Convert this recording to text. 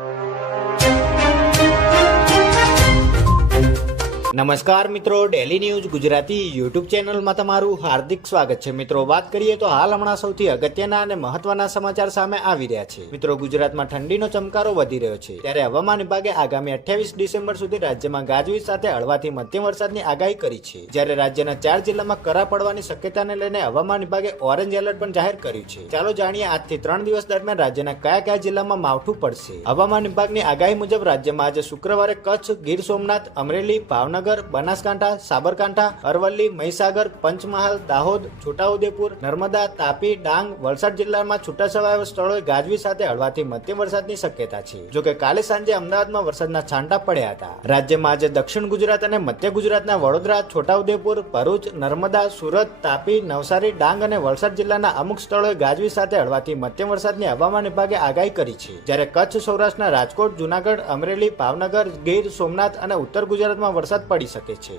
you. નમસ્કાર મિત્રો daily news Gujarati YouTube ચેનલમાં તમારું હાર્દિક સ્વાગત છે. મિત્રો, વાત કરીએ તો હાલ હમણાં સૌથી અગત્યના અને મહત્વના સમાચાર સામે આવી રહ્યા છે. મિત્રો, ગુજરાતમાં ઠંડીનો ચમકારો વધી રહ્યો છે. ત્યારે હવામાન વિભાગે આગામી અઠ્યાવીસ ડિસેમ્બર સુધી રાજ્યમાં ગાજવીજ સાથે હળવાથી મધ્યમ વરસાદની આગાહી કરી છે. જ્યારે રાજ્યના ચાર જિલ્લામાં કરા પડવાની શક્યતાને લઈને હવામાન વિભાગે ઓરેન્જ એલર્ટ પણ જાહેર કર્યું છે. ચાલો જાણીએ આજથી ત્રણ દિવસ દરમિયાન રાજ્યના કયા કયા જિલ્લામાં માવઠું પડશે. હવામાન વિભાગની આગાહી મુજબ રાજ્યમાં આજે શુક્રવારે કચ્છ, ગીર સોમનાથ, અમરેલી, ભાવનગર બનાસકાંઠા, સાબરકાંઠા, અરવલ્લી, મહીસાગર, પંચમહાલ, દાહોદ, છોટાઉદેપુર, નર્મદા, તાપી, ડાંગ, વલસાડ જિલ્લામાં છૂટાછવાયા સ્થળોએ ગાજવી સાથે હળવાથી મધ્યમ વરસાદની શક્યતા છે. જોકે કાલે સાંજે અમદાવાદમાં વરસાદના છાંટા પડ્યા હતા. રાજ્યમાં આજે દક્ષિણ ગુજરાત અને મધ્ય ગુજરાતના વડોદરા, છોટાઉદેપુર, ભરૂચ, નર્મદા, સુરત, તાપી, નવસારી, ડાંગ અને વલસાડ જિલ્લાના અમુક સ્થળોએ ગાજવી સાથે હળવાથી મધ્યમ વરસાદની હવામાન વિભાગે આગાહી કરી છે. જ્યારે કચ્છ, સૌરાષ્ટ્રના રાજકોટ, જુનાગઢ, અમરેલી, ભાવનગર, ગીર, સોમનાથ અને ઉત્તર ગુજરાતમાં વરસાદ પડી શકે છે.